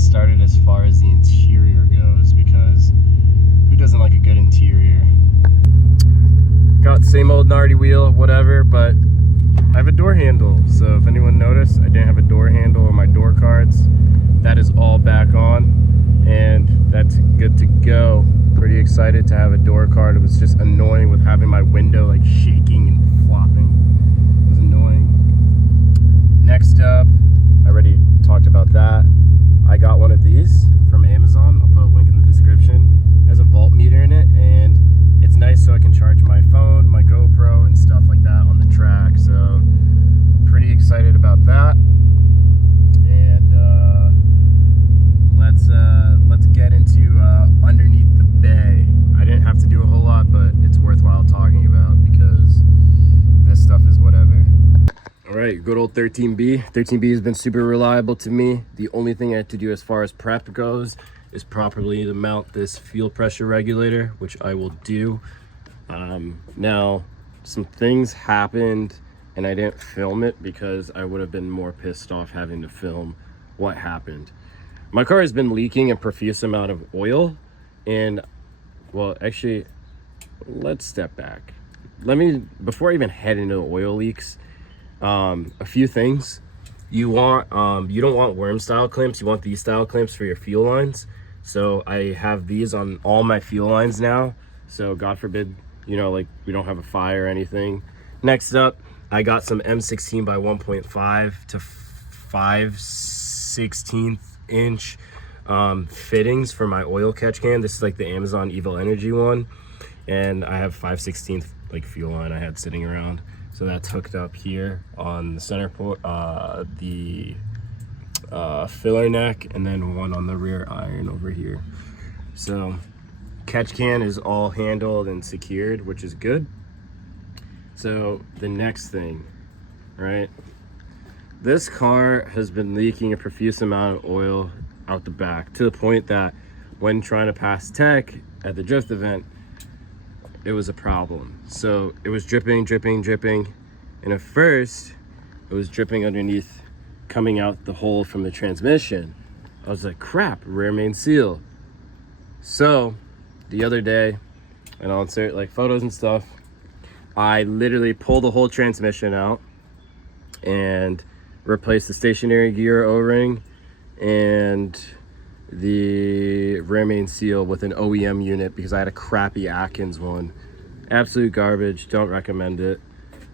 started as far as the interior goes, because who doesn't like a good interior? Got same old gnarly wheel, whatever, but I have a door handle. So if anyone noticed, I didn't have a door handle on my door cards. That is all back on, and that's good to go. Pretty excited to have a door card. It was just annoying with having my window like shaking and flopping. It was annoying. Next up, I already talked about that. I got one of these from Amazon. I'll put a link in the description. It has a voltmeter in it, and it's nice so I can charge my phone, my GoPro, and stuff like that on the track. So pretty excited about that. And let's get into underneath the bay. I didn't have to do a whole lot, but it's worthwhile talking about because this stuff is whatever. All right, good old 13B. 13B has been super reliable to me. The only thing I had to do as far as prep goes is properly to mount this fuel pressure regulator, which I will do. Now, some things happened and I didn't film it because I would have been more pissed off having to film what happened. My car has been leaking a profuse amount of oil, and well, actually, let's step back. Before I even head into the oil leaks, a few things. You don't want worm style clamps. You want these style clamps for your fuel lines. So I have these on all my fuel lines now. So God forbid, like we don't have a fire or anything. Next up, I got some M16 by 1.5 to 5/16 inch fittings for my oil catch can. This is like the Amazon Evil Energy one. And I have 5/16 like fuel line I had sitting around. So that's hooked up here on the center port, the filler neck, and then one on the rear iron over here. So catch can is all handled and secured, which is good. So the next thing, right? This car has been leaking a profuse amount of oil out the back to the point that when trying to pass tech at the drift event, it was a problem. So it was dripping, and at first it was dripping underneath, coming out the hole from the transmission. I was like, crap, rear main seal. So the other day, and I'll insert like photos and stuff, I literally pulled the whole transmission out and replaced the stationary gear O-ring and the rear main seal with an OEM unit because I had a crappy Atkins one. Absolute garbage, don't recommend it.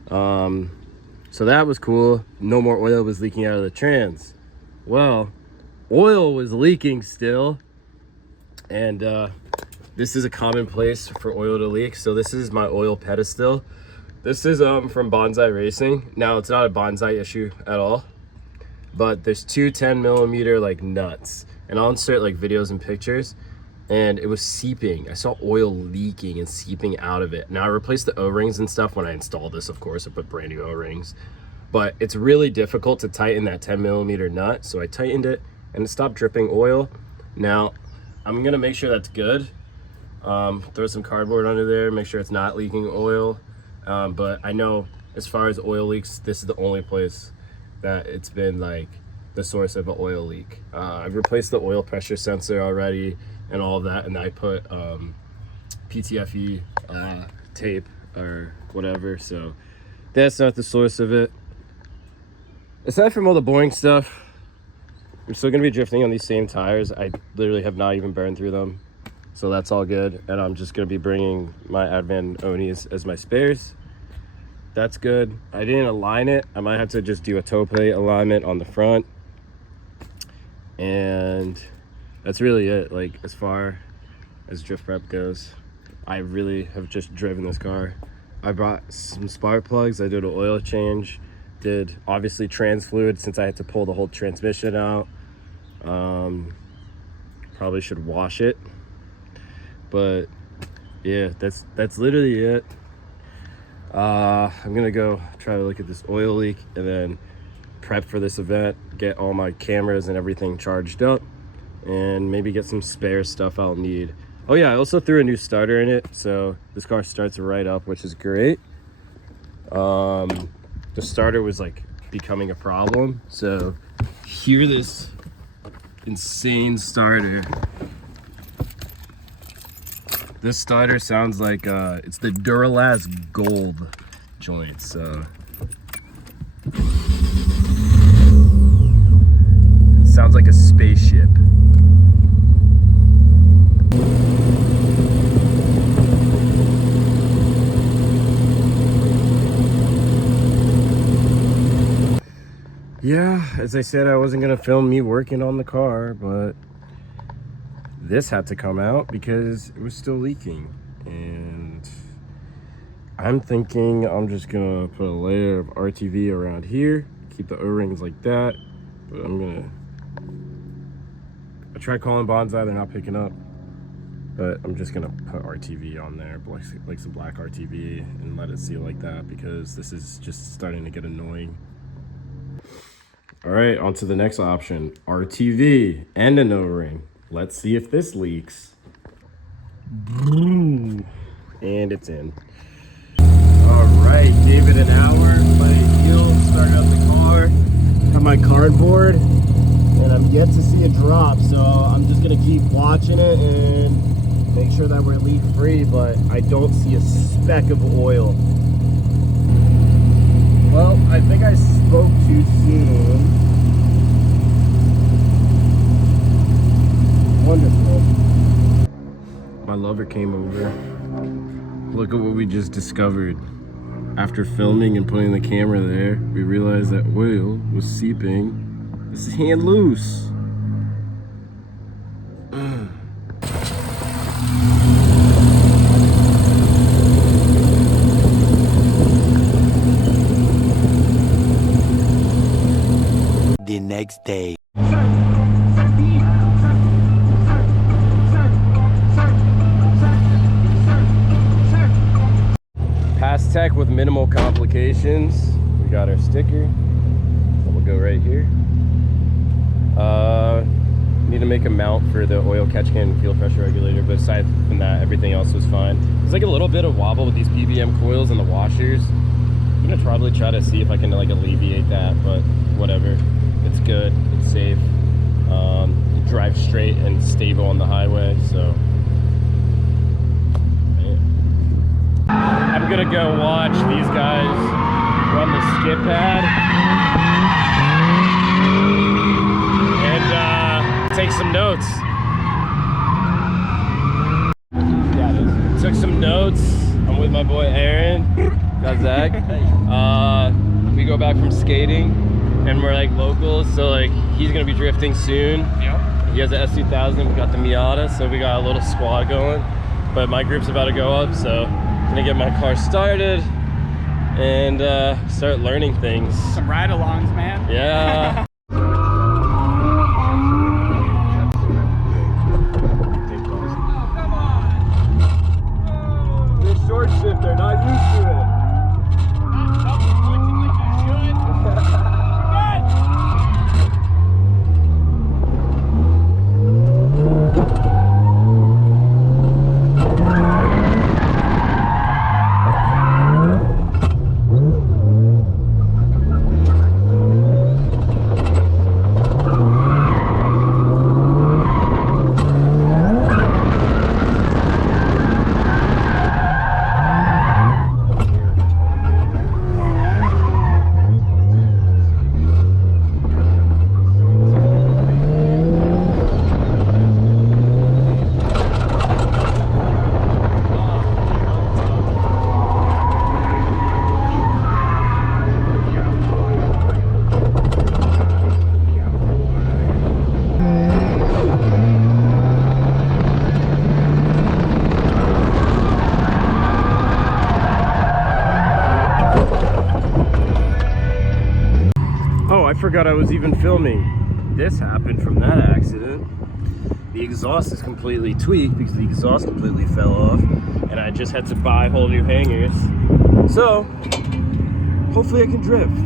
So that was cool. No more oil was leaking out of the trans. Well, oil was leaking still, and this is a common place for oil to leak. So this is my oil pedestal. This is from Bonsai Racing. Now it's not a Bonsai issue at all, but there's two 10mm like nuts, and I'll insert like videos and pictures, and it was seeping. I saw oil leaking and seeping out of it. Now I replaced the O-rings and stuff when I installed this. Of course, I put brand new O-rings, but it's really difficult to tighten that 10mm nut. So I tightened it and it stopped dripping oil. Now I'm gonna make sure that's good. Throw some cardboard under there, make sure it's not leaking oil. But I know as far as oil leaks, this is the only place that it's been like the source of an oil leak. I've replaced the oil pressure sensor already and all of that, and I put PTFE tape or whatever, so that's not the source of it. Aside from all the boring stuff, I'm still gonna be drifting on these same tires. I literally have not even burned through them, so that's all good. And I'm just gonna be bringing my Advan Onis as my spares. That's good. I didn't align it. I might have to just do a toe plate alignment on the front, and that's really it. Like as far as drift prep goes, I really have just driven this car. I brought some spark plugs. I did an oil change, did obviously trans fluid since I had to pull the whole transmission out. Probably should wash it, but yeah, that's literally it. I'm gonna go try to look at this oil leak and then prep for this event, get all my cameras and everything charged up, and maybe get some spare stuff I'll need. Oh yeah, I also threw a new starter in it, so this car starts right up, which is great. The starter was like becoming a problem, so hear this insane starter. This starter sounds like it's the Duralast Gold joint, so it sounds like a spaceship. Yeah, as I said, I wasn't gonna film me working on the car, but this had to come out because it was still leaking. And I'm thinking I'm just gonna put a layer of RTV around here, keep the O-rings like that. But I tried calling Bonsai, they're not picking up. But I'm just gonna put RTV on there, like some black RTV, and let it seal like that because this is just starting to get annoying. All right, on to the next option, RTV and an O-ring. Let's see if this leaks. And it's in. All right, gave it an hour, let it heal, started up the car, got my cardboard, and I'm yet to see a drop, so I'm just gonna keep watching it and make sure that we're leak free, but I don't see a speck of oil. Well, I think I spoke too soon. Wonderful. My lover came over. Look at what we just discovered. After filming and putting the camera there, we realized that oil was seeping. This is hand loose. The next day. Pass tech with minimal complications. We got our sticker. So we'll go right here. Need to make a mount for the oil catch can and fuel pressure regulator, but aside from that, everything else was fine. There's like a little bit of wobble with these PBM coils and the washers. I'm gonna probably try to see if I can like alleviate that, but whatever. It's good, it's safe. It drives straight and stable on the highway, so. I'm gonna go watch these guys run the skid pad and take some notes. Yeah, it is. Took some notes. I'm with my boy Aaron. Got Zach. We go back from skating and we're like locals, so like he's gonna be drifting soon. Yep. He has the S2000, we got the Miata, so we got a little squad going. But my group's about to go up, so gonna get my car started and start learning things. Some ride-alongs, man. Yeah. Come on. This short shift, they're not used to it. I forgot I was even filming. This happened from that accident. The exhaust is completely tweaked because the exhaust completely fell off, and I just had to buy whole new hangers. So, hopefully I can drift.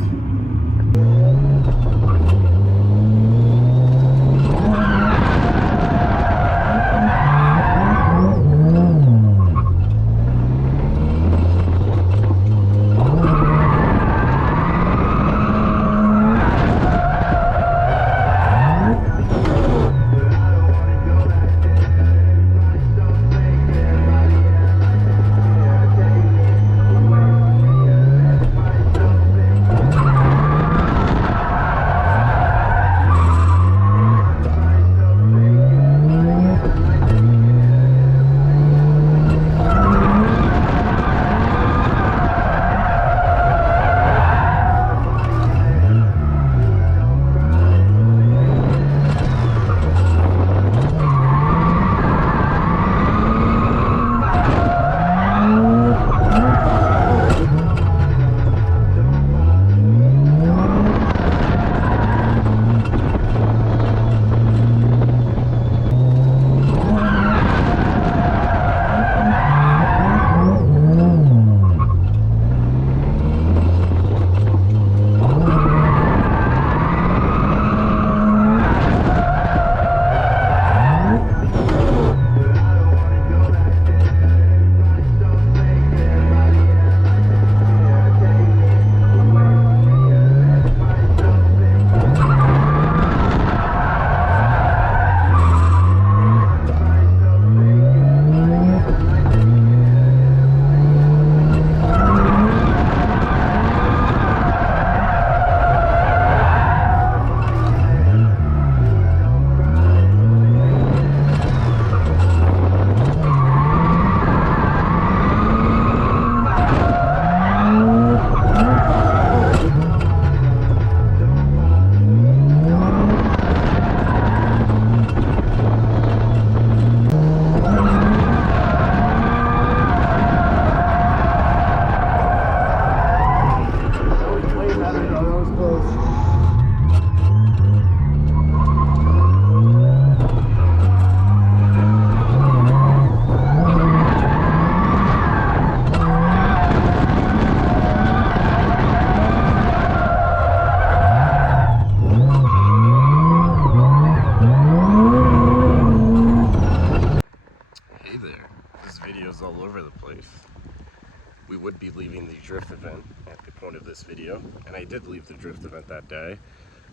day.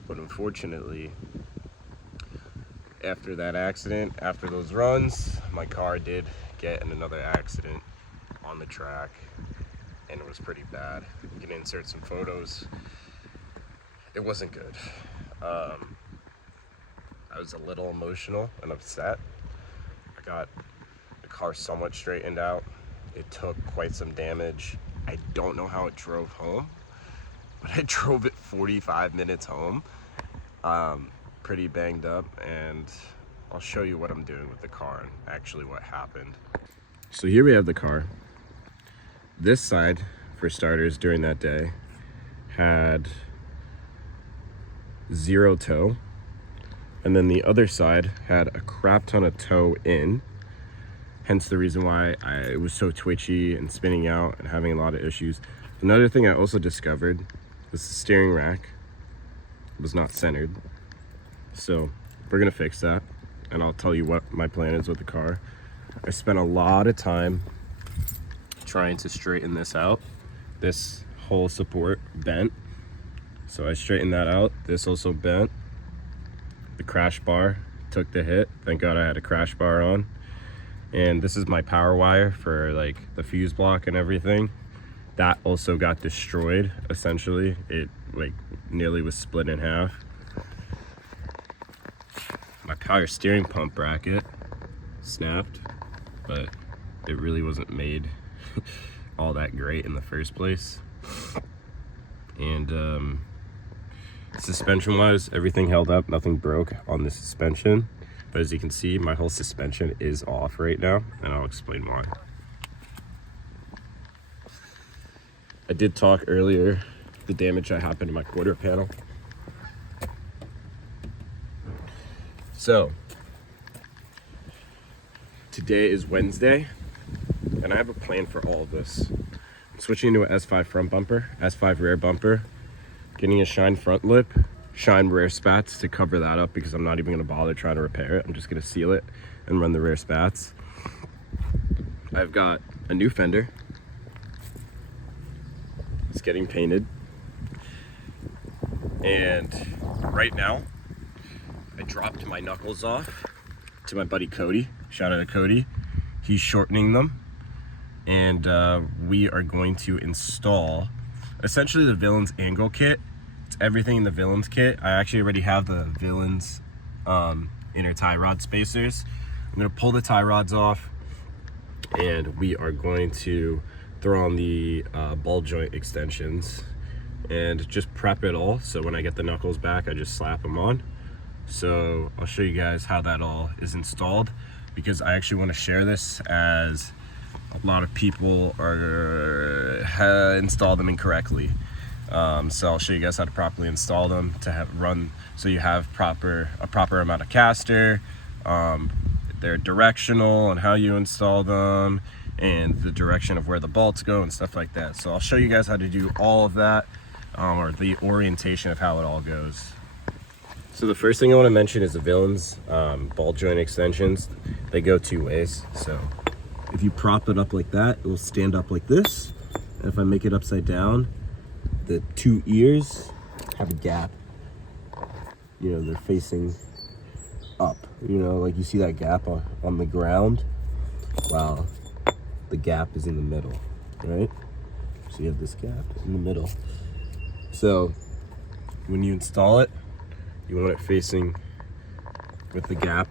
But unfortunately, after that accident, after those runs, my car did get in another accident on the track, and it was pretty bad. I'm gonna insert some photos. It wasn't good. I was a little emotional and upset. I got the car somewhat straightened out. It took quite some damage. I don't know how it drove home, but I drove it 45 minutes home. Pretty banged up, and I'll show you what I'm doing with the car and actually what happened. So here we have the car. This side, for starters, during that day, had 0 tow. And then the other side had a crap ton of tow in. Hence the reason why it was so twitchy and spinning out and having a lot of issues. Another thing I also discovered was the steering rack was not centered. So we're gonna fix that, and I'll tell you what my plan is with the car. I spent a lot of time trying to straighten this out. This whole support bent, so I straightened that out. This also bent. The crash bar took the hit. Thank God I had a crash bar on. And this is my power wire for like the fuse block and everything. That also got destroyed, essentially. It like nearly was split in half. My power steering pump bracket snapped, but it really wasn't made all that great in the first place. And suspension wise, everything held up, nothing broke on the suspension. But as you can see, my whole suspension is off right now, and I'll explain why. I did talk earlier the damage that happened to my quarter panel. So today is Wednesday, and I have a plan for all of this. I'm switching to an S5 front bumper, S5 rear bumper, getting a shine front lip, shine rear spats to cover that up, because I'm not even going to bother trying to repair it. I'm just going to seal it and run the rear spats. I've got a new fender. It's getting painted. And right now, I dropped my knuckles off to my buddy Cody. Shout out to Cody. He's shortening them. And we are going to install essentially the Villains angle kit. It's everything in the Villains kit. I actually already have the Villains inner tie rod spacers. I'm gonna pull the tie rods off, and we are going to throw on the ball joint extensions and just prep it all. So when I get the knuckles back, I just slap them on. So I'll show you guys how that all is installed, because I actually want to share this, as a lot of people are installed them incorrectly. So I'll show you guys how to properly install them to have run, so you have a proper amount of caster. They're directional on how you install them, and the direction of where the bolts go and stuff like that. So I'll show you guys how to do all of that, or the orientation of how it all goes. So the first thing I want to mention is the Villains ball joint extensions. They go two ways. So if you prop it up like that, it will stand up like this. And if I make it upside down, the two ears have a gap. You know, they're facing up. You know, like you see that gap on the ground. Wow, the gap is in the middle, right? So you have this gap in the middle. So when you install it, you want it facing with the gap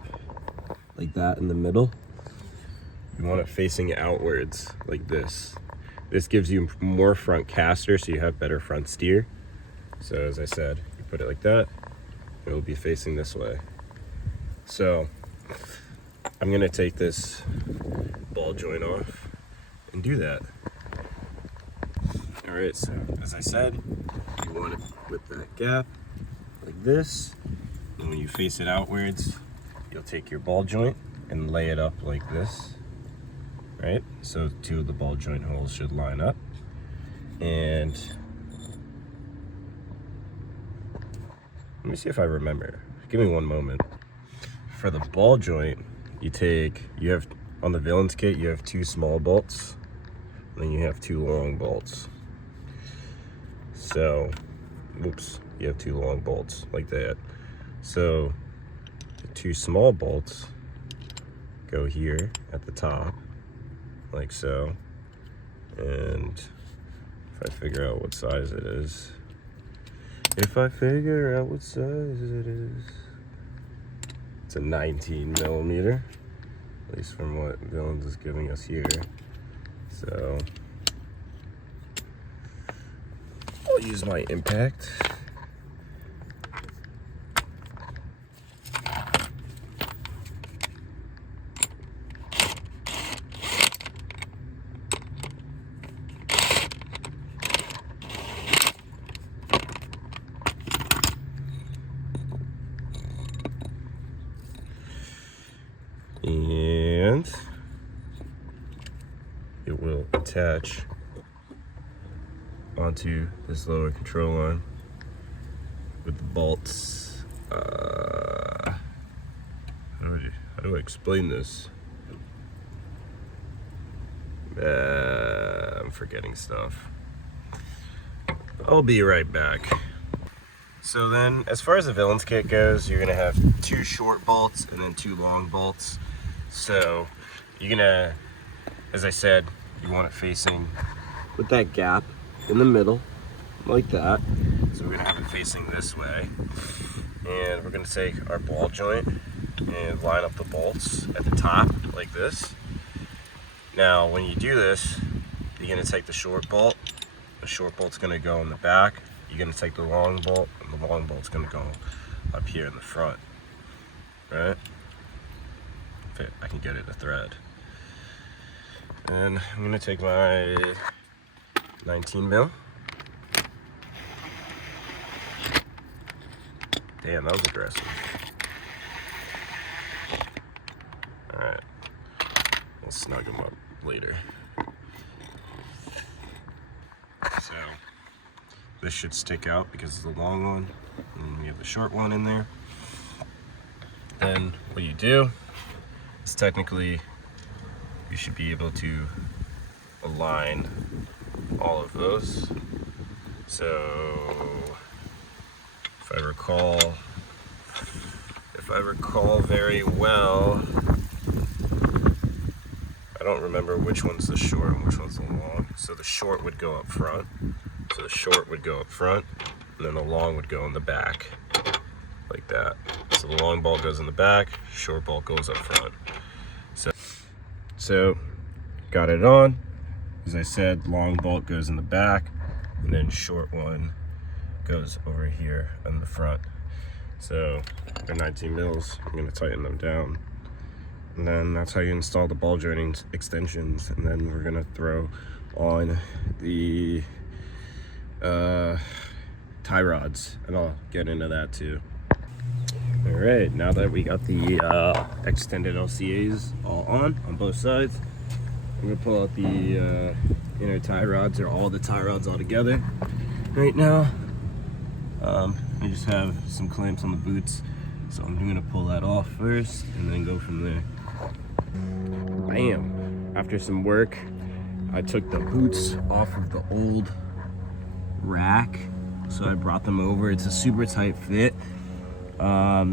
like that in the middle. You want it facing outwards like this. This gives you more front caster, so you have better front steer. So as I said, you put it like that, it will be facing this way. So I'm gonna take this ball joint off and do that. All right, so as I said, you want it with that gap like this, and when you face it outwards, you'll take your ball joint and lay it up like this, right? So two of the ball joint holes should line up. And let me see if I remember. Give me one moment. For the ball joint, you have on the Villains kit, you have two small bolts, and then you have two long bolts. So, oops, you have 2 long bolts like that. So the 2 small bolts go here at the top, like so. And if I figure out what size it is, it's a 19 millimeter, at least from what Villains is giving us here. So I'll use my impact. And it will attach onto this lower control arm with the bolts. How do I explain this? I'm forgetting stuff. I'll be right back. So then, as far as the Villains kit goes, you're gonna have 2 short bolts and then 2 long bolts. So you're gonna, as I said, you want it facing with that gap in the middle, like that. So we're gonna have it facing this way. And we're gonna take our ball joint and line up the bolts at the top, like this. Now, when you do this, you're gonna take the short bolt. The short bolt's gonna go in the back. You're gonna take the long bolt, and the long bolt's gonna go up here in the front, right? If I can get it to thread. And I'm gonna take my 19 mil. Damn, that was aggressive. All right, we'll snug them up later. So this should stick out because it's the long one, and we have the short one in there. Then what you do is technically you should be able to align all of those. So if I recall very well, I don't remember which one's the short and which one's the long. So the short would go up front. So the short would go up front, and then the long would go in the back, like that. So the long bolt goes in the back, short bolt goes up front. So got it on. As I said, long bolt goes in the back, and then short one goes over here on the front. So they're 19 mils. I'm gonna tighten them down. And then that's how you install the ball joining extensions. And then we're gonna throw on the tie rods, and I'll get into that too. All right, now that we got the extended LCAs all on both sides, I'm gonna pull out the inner tie rods, or all the tie rods all together. Right now, I just have some clamps on the boots, so I'm gonna pull that off first and then go from there. Bam! After some work, I took the boots off of the old rack, so I brought them over. It's a super tight fit. I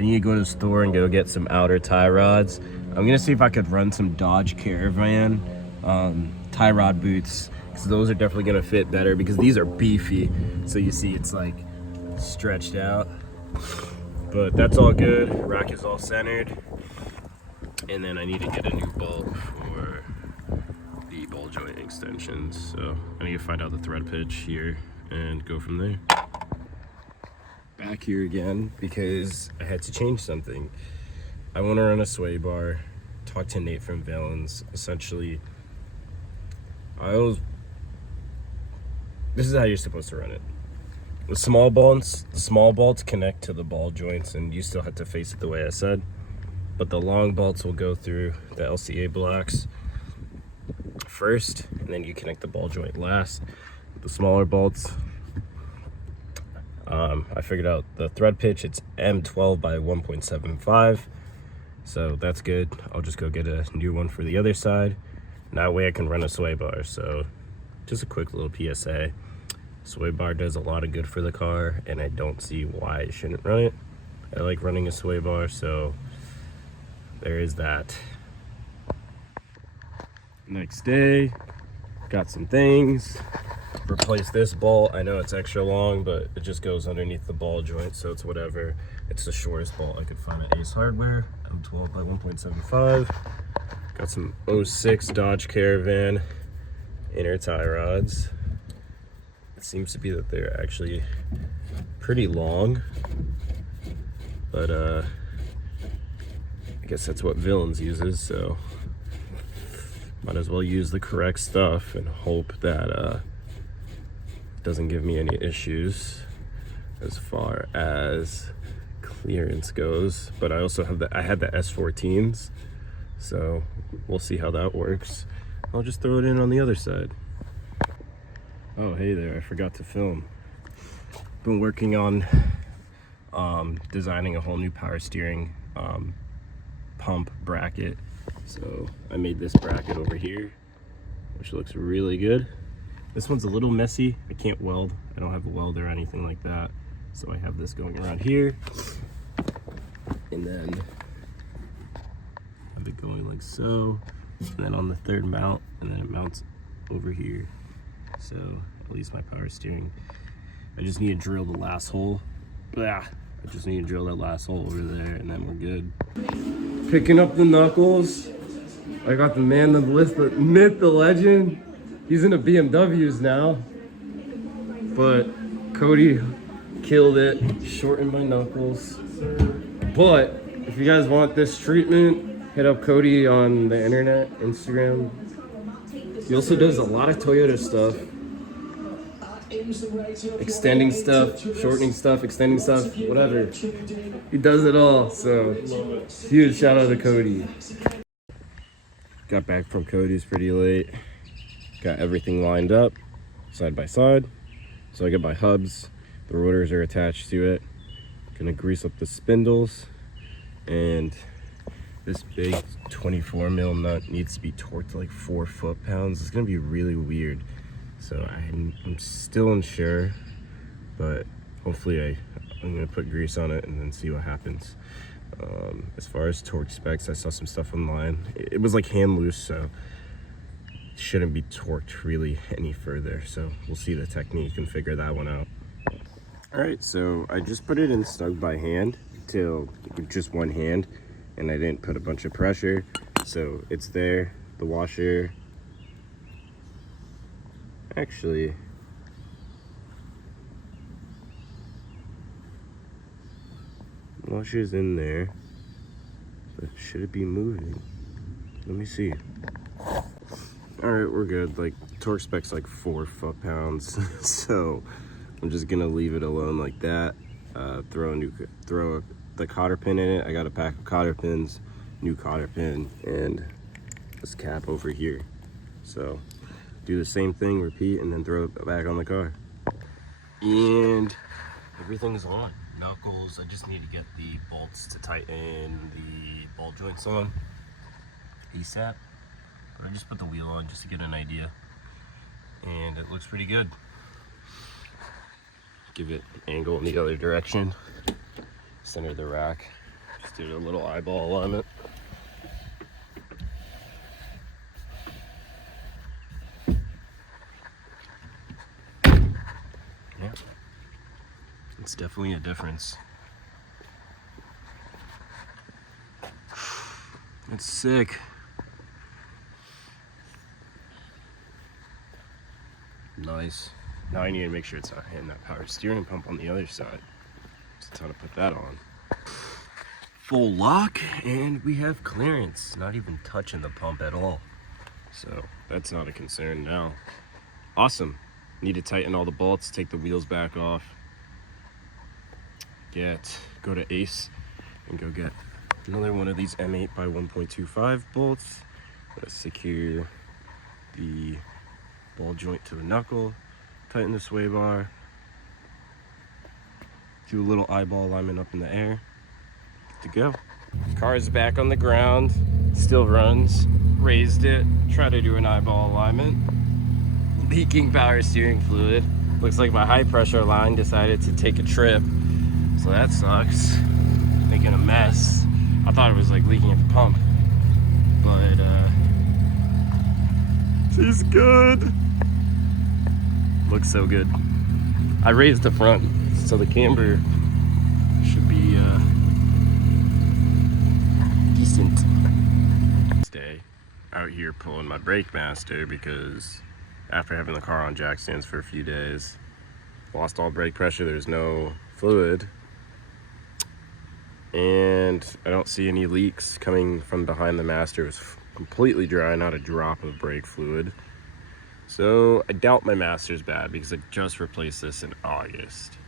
need to go to the store and go get some outer tie rods. I'm gonna see if I could run some Dodge Caravan tie rod boots, because those are definitely gonna fit better, because these are beefy. So you see it's like stretched out, but that's all good. Rack is all centered, and then I need to get a new bolt for the ball joint extensions. So I need to find out the thread pitch here and go from there. Back here again because I had to change something. I want to run a sway bar. Talk to Nate from Villains. Essentially, this is how you're supposed to run it. The small bolts connect to the ball joints, and you still have to face it the way I said. But the long bolts will go through the LCA blocks first, and then you connect the ball joint last. The smaller bolts, I figured out the thread pitch. It's M12 by 1.75, so that's good. I'll just go get a new one for the other side, and that way I can run a sway bar. So just a quick little PSA. Sway bar does a lot of good for the car, and I don't see why I shouldn't run it. I like running a sway bar, so there is that. Next day, got some things. Replace this bolt. I know it's extra long, but it just goes underneath the ball joint, so it's whatever. It's the shortest bolt I could find at Ace Hardware. M12 by 1.75. Got some 06 Dodge Caravan inner tie rods. It seems to be that they're actually pretty long, but I guess that's what Villains uses, so might as well use the correct stuff and hope that it doesn't give me any issues as far as clearance goes. But I also have I had the S14s, so we'll see how that works. I'll just throw it in on the other side. Oh, hey there, I forgot to film. Been working on designing a whole new power steering pump bracket. So I made this bracket over here, which looks really good. This one's a little messy. I can't weld. I don't have a weld or anything like that. So I have this going around here. And then have it going like so. And then on the third mount, and then it mounts over here. So at least my power steering. I just need to drill the last hole. I just need to drill that last hole over there, and then we're good. Picking up the knuckles. I got the man, the myth, the legend. He's in the BMWs now. But Cody killed it, shortened my knuckles. But if you guys want this treatment, hit up Cody on the internet, Instagram. He also does a lot of Toyota stuff. Extending stuff, shortening stuff, extending stuff, whatever. He does it all, so huge shout out to Cody. Got back from Cody's pretty late. Got everything lined up, side by side. So I got my hubs, the rotors are attached to it. Gonna grease up the spindles, and this big 24 mil nut needs to be torqued to like 4 foot-pounds. It's gonna be really weird. So I'm still unsure, but hopefully I'm gonna put grease on it and then see what happens. As far as torque specs, I saw some stuff online. It was like hand loose, so it shouldn't be torqued really any further. So we'll see the technique and figure that one out. All right, so I just put it in snug by hand till just one hand, and I didn't put a bunch of pressure. So it's there, the washer. Actually, washer's in there, but should it be moving? Let me see. All right, we're good. Like, torque spec's like 4 foot-pounds, so I'm just gonna leave it alone like that. Throw the cotter pin in it. I got a pack of cotter pins, new cotter pin, and this cap over here. So do the same thing, repeat, and then throw it back on the car. And everything's on. Knuckles, I just need to get the bolts to tighten the ball joints on ASAP. But I just put the wheel on just to get an idea. And it looks pretty good. Give it an angle in the other direction. Center the rack. Just did a little eyeball alignment. Yeah, it's definitely a difference. It's sick. Nice. Now I need to make sure it's not hitting that power steering pump on the other side. Just how to put that on. Full lock, and we have clearance. Not even touching the pump at all. So that's not a concern now. Awesome. Need to tighten all the bolts, take the wheels back off. Go to Ace and go get another one of these M8 by 1.25 bolts. Secure the ball joint to the knuckle, tighten the sway bar, do a little eyeball alignment up in the air, good to go. Car is back on the ground, still runs, raised it, try to do an eyeball alignment, leaking power steering fluid. Looks like my high pressure line decided to take a trip, so that sucks. Making a mess. I thought it was like leaking at the pump, but she's good. Looks so good. I raised the front, so the camber should be decent. Stay out here pulling my brake master because after having the car on jack stands for a few days, lost all brake pressure, there's no fluid, and I don't see any leaks coming from behind the master. It's completely dry, not a drop of brake fluid. So I doubt my master's bad because I just replaced this in August.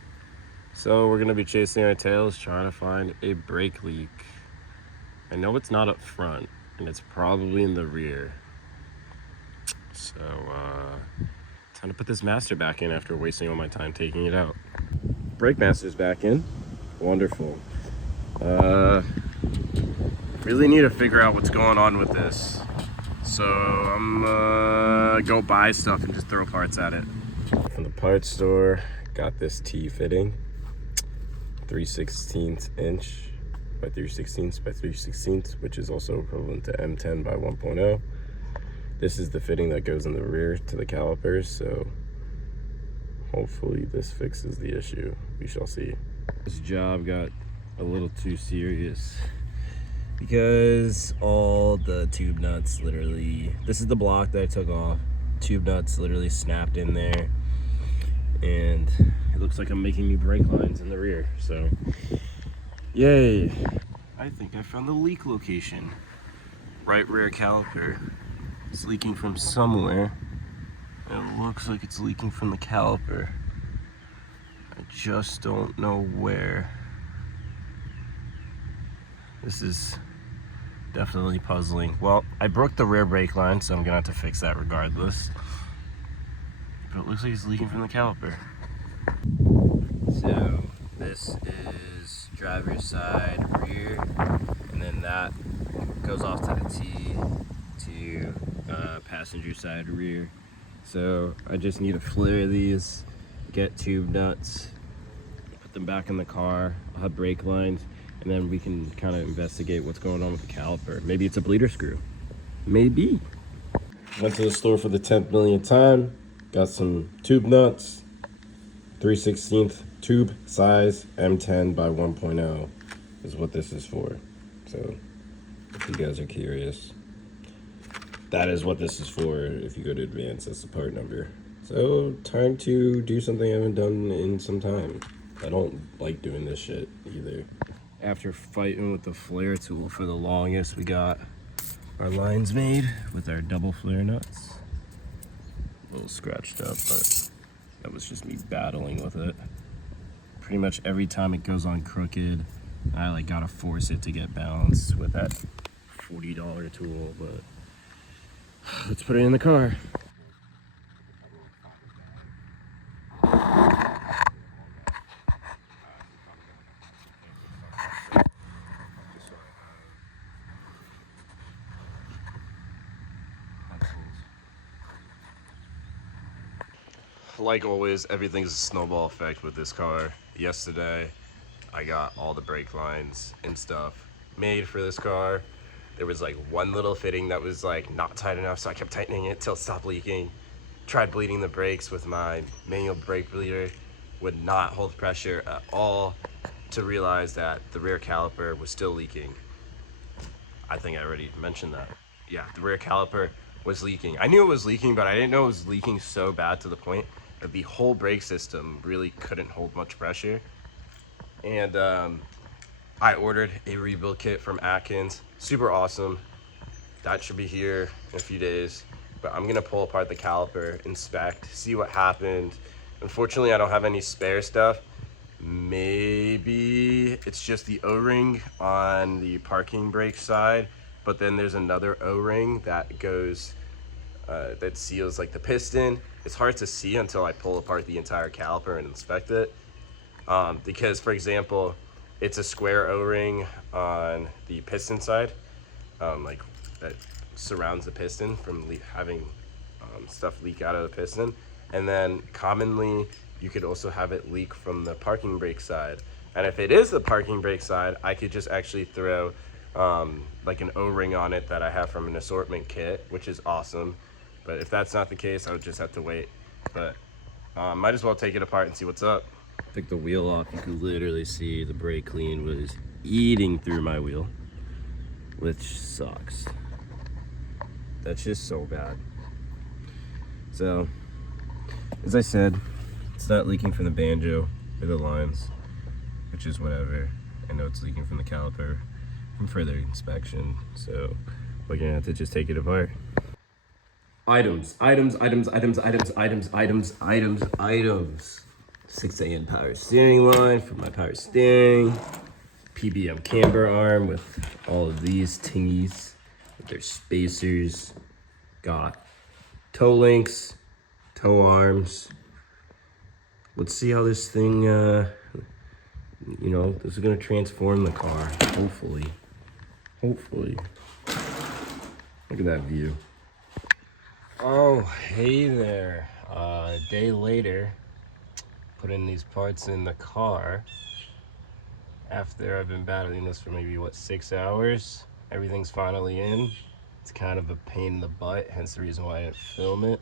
So we're gonna be chasing our tails trying to find a brake leak. I know it's not up front and it's probably in the rear. So time to put this master back in after wasting all my time taking it out. Brake master's back in. Wonderful. Really need to figure out what's going on with this. So I'm go buy stuff and just throw parts at it. From the parts store, got this T fitting, 3/16 inch by 3/16 by 3/16, which is also equivalent to M10 by 1.0. This is the fitting that goes in the rear to the calipers, so hopefully this fixes the issue. We shall see. This job got a little too serious because all the tube nuts literally, this is the block that I took off, tube nuts literally snapped in there, and it looks like I'm making new brake lines in the rear, so yay. I think I found the leak location. Right rear caliper. It's leaking from somewhere. It looks like it's leaking from the caliper. I just don't know where. This is definitely puzzling. Well, I broke the rear brake line, so I'm gonna have to fix that regardless. But it looks like it's leaking from the caliper. So this is driver's side rear, and then that goes off to the T to passenger side rear. So I just need to flare these, get tube nuts, put them back in the car. I'll have brake lines, and then we can kind of investigate what's going on with the caliper. Maybe it's a bleeder screw. Maybe. Went to the store for the 10th millionth time. Got some tube nuts. 3/16 tube size, M10 by 1.0 is what this is for. So if you guys are curious, that is what this is for. If you go to advanced, that's the part number. So time to do something I haven't done in some time. I don't like doing this shit either. After fighting with the flare tool for the longest, we got our lines made with our double flare nuts. A little scratched up, but that was just me battling with it. Pretty much every time it goes on crooked, I like gotta force it to get balanced with that $40 tool, but let's put it in the car. Like always, everything's a snowball effect with this car. Yesterday, I got all the brake lines and stuff made for this car. There was like one little fitting that was like not tight enough, so I kept tightening it till it stopped leaking. Tried bleeding the brakes with my manual brake bleeder, would not hold pressure at all, to realize that the rear caliper was still leaking. I think I already mentioned that. Yeah, the rear caliper was leaking. I knew it was leaking, but I didn't know it was leaking so bad to the point that the whole brake system really couldn't hold much pressure. And I ordered a rebuild kit from Atkins. Super awesome. That should be here in a few days. But I'm gonna pull apart the caliper, inspect, see what happened. Unfortunately, I don't have any spare stuff. Maybe it's just the O-ring on the parking brake side, but then there's another O-ring that goes, that seals like the piston. It's hard to see until I pull apart the entire caliper and inspect it. Because, for example, it's a square O-ring on the piston side, like that surrounds the piston from having stuff leak out of the piston. And then commonly you could also have it leak from the parking brake side. And if it is the parking brake side, I could just actually throw like an O-ring on it that I have from an assortment kit, which is awesome. But if that's not the case, I would just have to wait. But might as well take it apart and see what's up. Took the wheel off, you could literally see the brake clean was eating through my wheel, which sucks. That's just so bad. So, as I said, it's not leaking from the banjo or the lines, which is whatever. I know it's leaking from the caliper from further inspection, so we're gonna have to just take it apart. Items. 6 power steering line for my power steering. PBM camber arm with all of these tingies with their spacers. Got toe links, toe arms. Let's see how this thing, this is gonna transform the car, hopefully. Hopefully. Look at that view. Oh, hey there. A day later, putting these parts in the car after I've been battling this for maybe, 6 hours. Everything's finally in. It's kind of a pain in the butt, hence the reason why I didn't film it.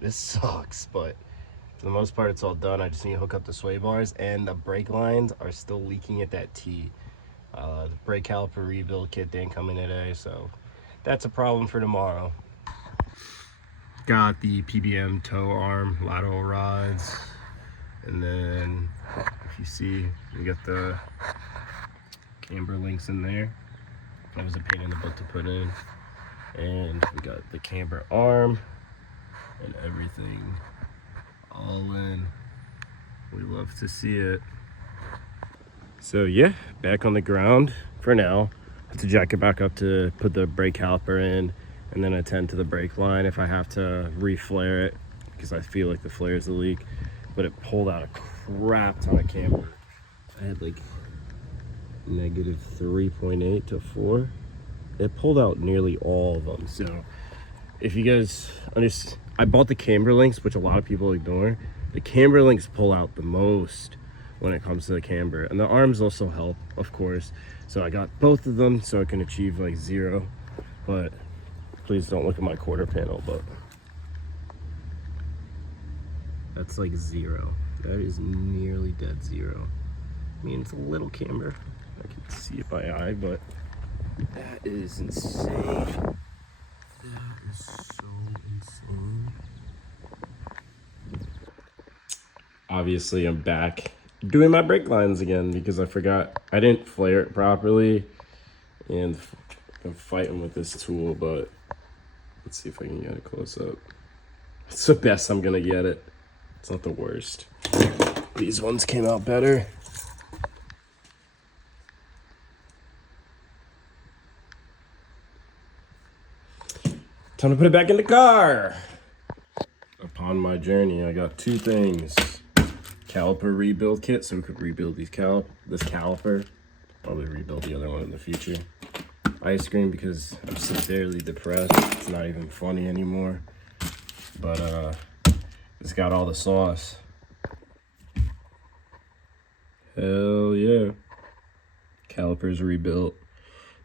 This sucks, but for the most part, it's all done. I just need to hook up the sway bars, and the brake lines are still leaking at that T. The brake caliper rebuild kit didn't come in today, so that's a problem for tomorrow. Got the PBM toe arm lateral rods, and then if you see, we got the camber links in there. That was a pain in the butt to put in. And we got the camber arm and everything all in. We love to see it. So yeah, back on the ground for now. Have to jack it back up to put the brake caliper in, and then attend to the brake line if I have to re-flare it, because I feel like the flare is the leak. But it pulled out a crap ton of camber. I had like negative 3.8 to 4. It pulled out nearly all of them. So if you guys understand, I bought the camber links, which a lot of people ignore. The camber links pull out the most when it comes to the camber, and the arms also help, of course. So I got both of them so I can achieve like 0. But please don't look at my quarter panel, but that's like 0. That is nearly dead 0. I mean, it's a little camber. I can see it by eye, but that is insane. That is so insane. Obviously, I'm back doing my brake lines again because I forgot. I didn't flare it properly, and I'm fighting with this tool, but let's see if I can get it close up. It's the best I'm gonna get it. It's not the worst. These ones came out better. Time to put it back in the car. Upon my journey, I got 2 things. Caliper rebuild kit, so we could rebuild this caliper. Probably rebuild the other one in the future. Ice cream, because I'm severely depressed. It's not even funny anymore. But it's got all the sauce. Hell yeah. Calipers rebuilt.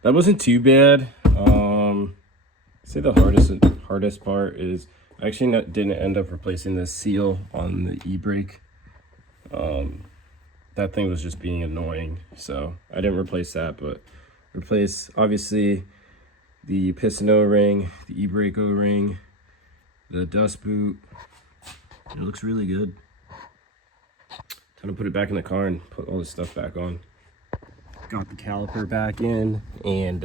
That wasn't too bad. I'd say the hardest part is I actually didn't end up replacing the seal on the e-brake. That thing was just being annoying, so I didn't replace that, but replace obviously the piston O-ring, the e-brake O-ring, the dust boot. It looks really good. Time to put it back in the car and put all this stuff back on. Got the caliper back in, and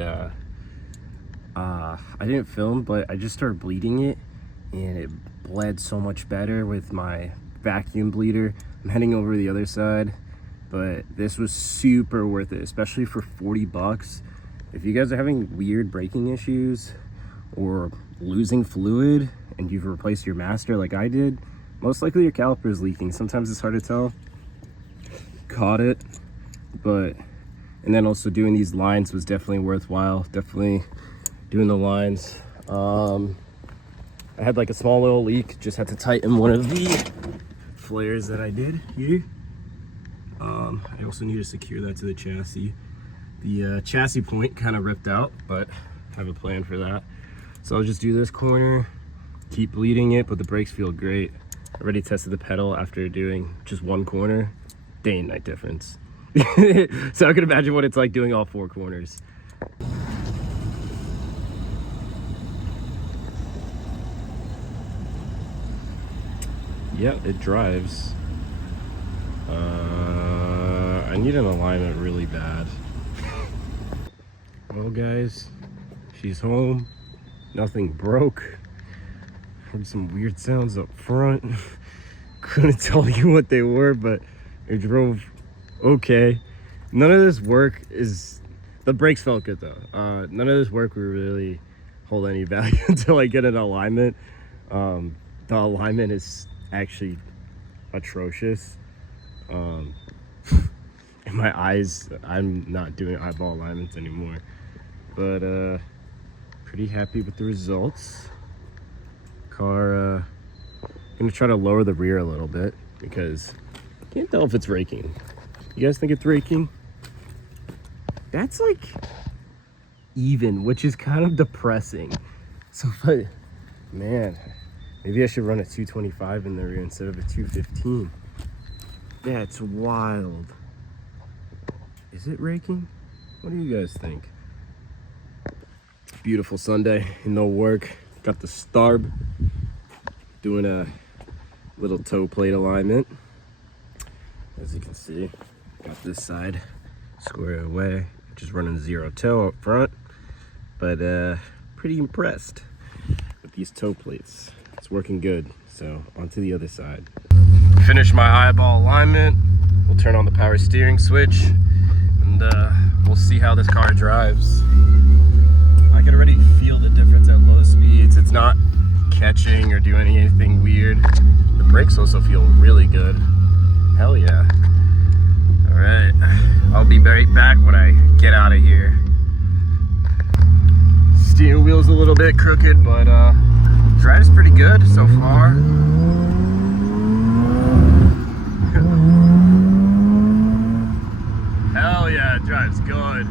I didn't film, but I just started bleeding it, and it bled so much better with my vacuum bleeder. I'm heading over to the other side, but this was super worth it, especially for 40 bucks. If you guys are having weird braking issues or losing fluid and you've replaced your master like I did, most likely your caliper is leaking. Sometimes it's hard to tell. Caught it, and then also doing these lines was definitely worthwhile. Definitely doing the lines. I I had like a small little leak, just had to tighten one of the flares that I did here. I also need to secure that to the chassis. The chassis point kind of ripped out, but I have a plan for that. So I'll just do this corner, keep bleeding it, but the brakes feel great. I already tested the pedal after doing just one corner. Day and night difference. So I can imagine what it's like doing all 4 corners. Yeah, it drives. I need an alignment really bad. Well guys, she's home. Nothing broke. Heard some weird sounds up front. Couldn't tell you what they were, but it drove okay. None of this work is... The brakes felt good though. None of this work will really hold any value until I get an alignment. The alignment is actually atrocious. In my eyes, I'm not doing eyeball alignments anymore. But pretty happy with the results. Car, gonna try to lower the rear a little bit because I can't tell if it's raking. You guys think it's raking? That's like even, which is kind of depressing. So, but man, maybe I should run a 225 in the rear instead of a 215. That's wild. Is it raking? What do you guys think? Beautiful Sunday, no work. Got the starb. Doing a little toe plate alignment. As you can see, got this side squared away. Just running 0 toe up front. But pretty impressed with these toe plates. It's working good. So onto the other side. Finish my eyeball alignment. We'll turn on the power steering switch and we'll see how this car drives. I can already feel the difference at low speeds. It's not catching or doing anything weird. The brakes also feel really good. Hell yeah. All right, I'll be right back when I get out of here. Steering wheel's a little bit crooked, but drives pretty good so far. Hell yeah, it drives good.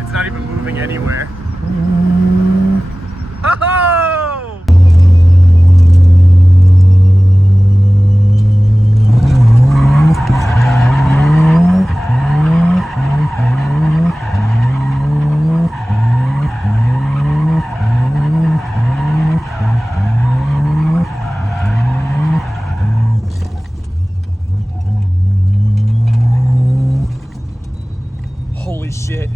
It's not even moving anywhere. Oh! Holy shit.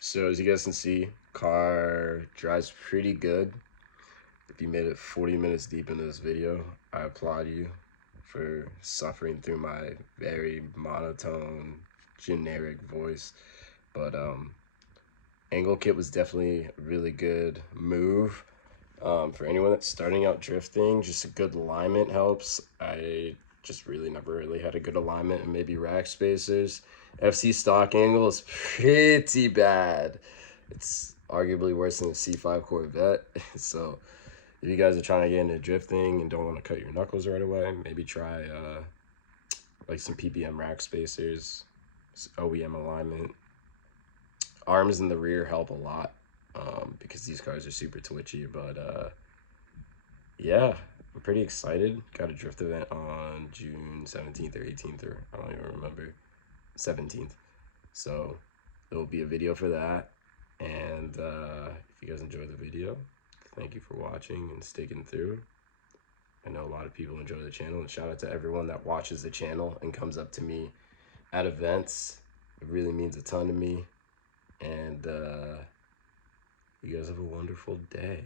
So as you guys can see, car drives pretty good. If you made it 40 minutes deep into this video, I applaud you for suffering through my very monotone, generic voice. But angle kit was definitely a really good move. For anyone that's starting out drifting, just a good alignment helps. I just never really had a good alignment, and maybe rack spacers. FC stock angle is pretty bad. It's arguably worse than a C5 Corvette. So if you guys are trying to get into drifting and don't want to cut your knuckles right away, maybe try like some PPM rack spacers, OEM alignment. Arms in the rear help a lot because these cars are super twitchy. But yeah, I'm pretty excited. Got a drift event on June 17th or 18th, or I don't even remember. 17th. So there will be a video for that. And if you guys enjoyed the video, thank you for watching and sticking through. I know a lot of people enjoy the channel, and shout out to everyone that watches the channel and comes up to me at events. It really means a ton to me. And you guys have a wonderful day.